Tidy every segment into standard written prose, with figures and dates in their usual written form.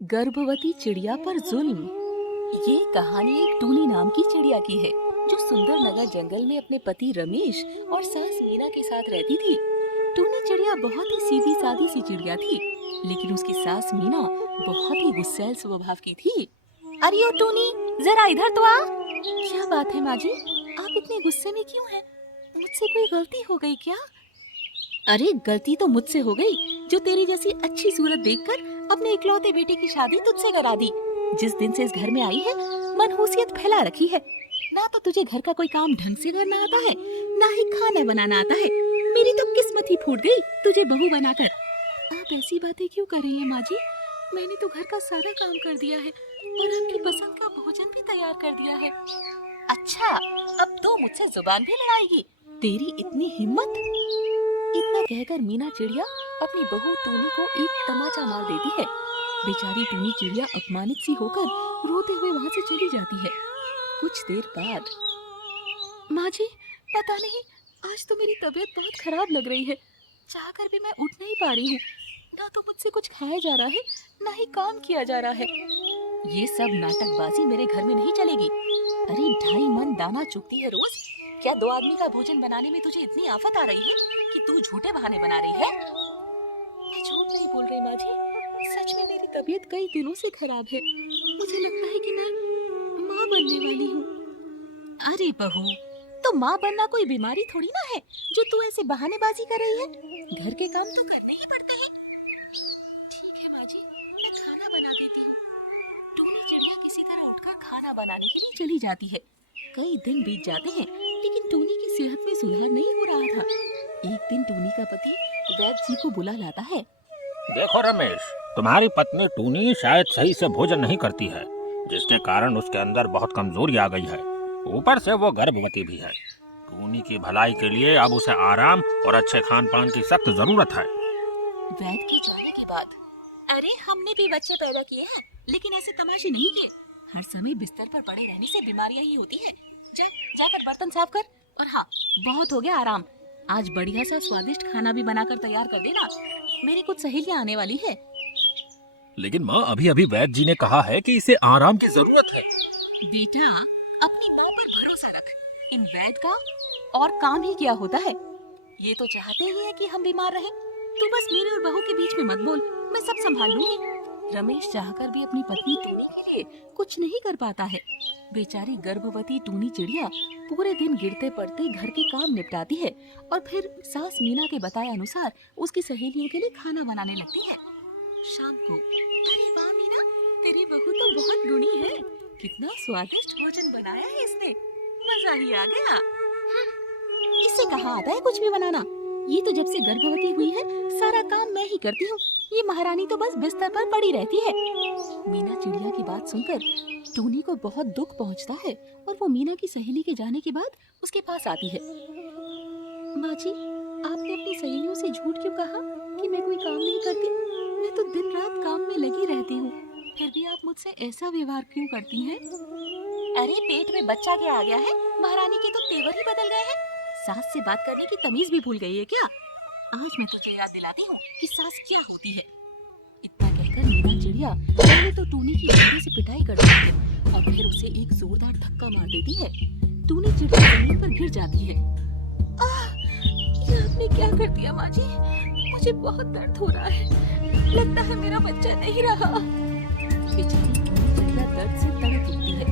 गर्भवती चिड़िया पर जुल्म। ये कहानी एक टूनी नाम की चिड़िया की है जो सुंदर नगर जंगल में अपने पति रमेश और सास मीना के साथ रहती थी। टूनी चिड़िया बहुत ही सीधी सादी सी चिड़िया थी, लेकिन उसकी सास मीना बहुत ही गुस्सैल स्वभाव की थी। अरे ओ टूनी, जरा इधर तो आ। क्या बात है माँ जी, आप इतने गुस्से में क्यों हैं? मुझसे कोई गलती हो गई क्या? अरे गलती तो मुझसे हो गई जो तेरी जैसी अच्छी सूरत देखकर अपने इकलौते बेटे की शादी तुझसे करा दी। जिस दिन से इस घर में आई है मनहूसियत फैला रखी है। ना तो तुझे घर का कोई काम ढंग से करना आता है, ना ही खाना बनाना आता है। मेरी तो किस्मत ही फूट गई तुझे बहू बनाकर। आप ऐसी बातें क्यों कर रही हैं माँ जी? मैंने तो घर का सारा काम कर दिया है और आपकी पसंद का भोजन भी तैयार कर दिया है। अच्छा, अब तो मुझसे जुबान भी लड़ाएगी? तेरी इतनी हिम्मत? इतना कहकर मीना चिड़िया अपनी बहू टूनी को एक तमाचा मार देती है। बेचारी टूनी चिड़िया अपमानित सी होकर रोते हुए वहाँ से चली जाती है। कुछ देर बाद, माँ जी, पता नहीं आज तो मेरी तबीयत बहुत खराब लग रही है। चाहकर भी मैं उठ नहीं पा रही हूँ। ना तो मुझसे कुछ खाया जा रहा है, ना ही काम किया जा रहा है। ये सब नाटकबाजी मेरे घर में नहीं चलेगी। अरे 2.5 मन दाना चुगती है रोज। क्या 2 आदमी का भोजन बनाने में तुझे इतनी आफत आ रही है कि तू झूठे बहाने बना रही है? मैं झूठ नहीं बोल रही माँ जी, सच में मेरी तबीयत कई दिनों से खराब है। मुझे लगता है कि मैं माँ बनने वाली हूँ। अरे बहू, तो माँ बनना कोई बीमारी थोड़ी ना है जो तू ऐसे बहानेबाजी कर रही है। घर के काम तो करने ही पड़ते हैं। ठीक है माँ जी, मैं खाना बना देती हूँ। टूनी चिड़िया किसी तरह उठकर खाना बनाने के लिए चली जाती है। कई दिन बीत जाते हैं, लेकिन टूनी की सेहत में सुधार नहीं हो रहा था। एक दिन टूनी का पति वैद्य जी को बुला लाता है। देखो रमेश, तुम्हारी पत्नी टूनी शायद सही से भोजन नहीं करती है, जिसके कारण उसके अंदर बहुत कमजोरी आ गई है। ऊपर से वो गर्भवती भी है। टूनी की भलाई के लिए अब उसे आराम और अच्छे खान पान की सख्त जरूरत है। वैद्य के जाने के बाद, अरे हमने भी बच्चे पैदा किए हैं, लेकिन ऐसे तमाशे नहीं किए। हर समय बिस्तर पर पड़े रहने से बीमारियां ही होती है। जाकर बर्तन साफ कर। और हाँ, बहुत हो गया आराम। आज बढ़िया सा स्वादिष्ट खाना भी बनाकर तैयार कर देना। मेरी कुछ सहेलियां आने वाली है। लेकिन माँ, अभी अभी वैद्य जी ने कहा है कि इसे आराम की जरूरत है। बेटा, अपनी माँ पर भरोसा रख। इन वैद्य का और काम ही क्या होता है? ये तो चाहते ही है कि हम बीमार रहें। तू बस मेरे और बहू के बीच में मत बोल, मैं सब संभाल लूंगी। रमेश चाहकर भी अपनी पत्नी टूनी के लिए कुछ नहीं कर पाता है। बेचारी गर्भवती टूनी चिड़िया पूरे दिन गिरते पड़ते घर के काम निपटाती है और फिर सास मीना के बताए अनुसार उसकी सहेलियों के लिए खाना बनाने लगती है। शाम को, अरे वाह मीना, तेरी बहू तो बहुत गुणी है। कितना स्वादिष्ट भोजन बनाया है इसने, मजा ही आ गया। इससे कहाँ आता है कुछ भी बनाना। ये तो जब से गर्भवती हुई है सारा काम मैं ही करती हूँ। ये महारानी तो बस बिस्तर पर पड़ी रहती है। मीना चिड़िया की बात सुनकर टूनी को बहुत दुख पहुँचता है और वो मीना की सहेली के जाने के बाद उसके पास आती है। माँ जी, आपने अपनी सहेलियों से झूठ क्यों कहा कि मैं कोई काम नहीं करती? मैं तो दिन रात काम में लगी रहती हूँ, फिर भी आप मुझसे ऐसा व्यवहार क्यों करती हैं? अरे पेट में बच्चा क्या आ गया है, महारानी के तो तेवर ही बदल गए हैं। सास से बात करने की तमीज भी भूल गई है क्या? आज मैं तुझे याद दिलाती हूँ कि सास क्या होती है। इतना कहकर मीना चिड़िया पहले तो टूनी की डंडे से पिटाई कर देती है और फिर उसे एक जोरदार धक्का मार देती है। टूनी चिड़िया जमीन पर गिर जाती है। ये आपने क्या कर दिया माँ जी? मुझे बहुत दर्द हो रहा है। लगता है मेरा बच्चा नहीं रहा। बेचारी टूनी चिड़िया दर्द से तड़प उठती है।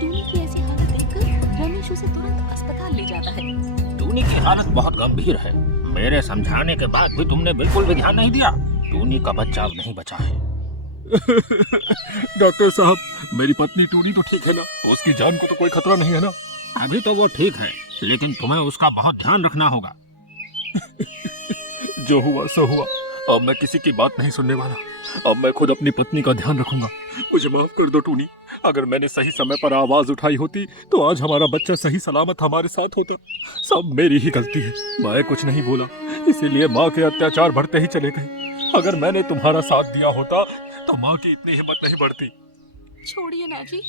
टूनी की ऐसी हालत देखकर रमेश उसे तुरंत अस्पताल ले जाता है। टूनी की हालत बहुत गंभीर है। मेरे समझाने के बाद भी तुमने बिल्कुल भी ध्यान नहीं दिया। टूनी का बच्चा अब नहीं बचा है। डॉक्टर साहब, मेरी पत्नी टूनी तो ठीक है ना? उसकी जान को तो कोई खतरा नहीं है ना? अभी तो वो ठीक है, लेकिन तुम्हें उसका बहुत ध्यान रखना होगा। जो हुआ सो हुआ, अब मैं किसी की बात नहीं सुनने वाला। अब मैं खुद अपनी पत्नी का ध्यान रखूंगा। मुझे माफ कर दो टूनी। अगर मैंने सही समय पर आवाज उठाई होती तो आज हमारा बच्चा सही सलामत हमारे साथ होता। सब मेरी ही गलती है, मैं कुछ नहीं बोला, इसीलिए माँ के अत्याचार बढ़ते ही चले गए। अगर मैंने तुम्हारा साथ दिया होता तो माँ की इतनी हिम्मत नहीं बढ़ती। छोड़िए ना जी,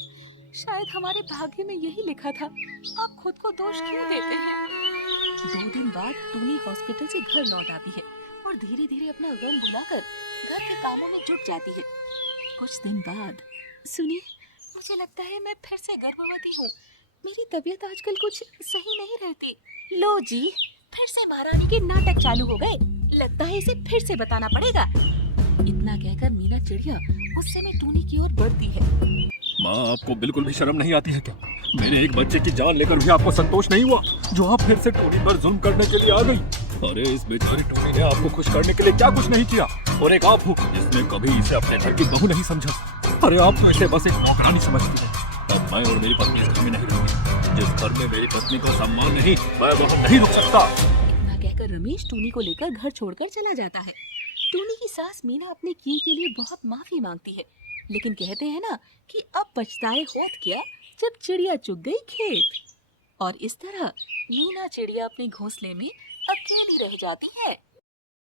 शायद हमारे भाग्य में यही लिखा था। आप खुद को दोष क्यों देते हैं? 2 दिन बाद टूनी हॉस्पिटल से घर लौट आती है और धीरे धीरे अपना गम भुलाकर घर के कामों में जुट जाती है। कुछ दिन बाद, सुनिए, मुझे लगता है मैं फिर से गर्भवती हूँ। मेरी तबीयत आजकल कुछ सही नहीं रहती। लो जी, फिर से महारानी के नाटक चालू हो गए। लगता है इसे फिर से बताना पड़ेगा। इतना कहकर मीना चिड़िया गुस्से में टूनी की ओर बढ़ती है। माँ, आपको बिल्कुल भी शर्म नहीं आती है क्या? मेरे एक बच्चे की जान लेकर भी आपको संतोष नहीं हुआ, जो आप फिर से टोनी पर जुल्म करने के लिए आ गई। अरे इस बेचारी टोनी ने आपको खुश करने के लिए क्या कुछ नहीं किया, और एक आप हो जिसने कभी इसे अपने घर की बहू नहीं समझा। अरे आप तो इसे बस एक नौकरानी समझती हैं। अब मैं और मेरी पत्नी इस घर में नहीं रहेंगे। जिस घर में मेरी पत्नी को सम्मान नहीं, मैं वहाँ नहीं रुक सकता। इतना कहकर रमेश टूनी को लेकर घर छोड़कर चला जाता है। टूनी की सास मीना अपने किए के लिए बहुत माफी मांगती है, लेकिन कहते हैं ना कि अब पछताए होत क्या जब चिड़िया चुग गई खेत। और इस तरह मीना चिड़िया अपने घोंसले में अकेली रह जाती है।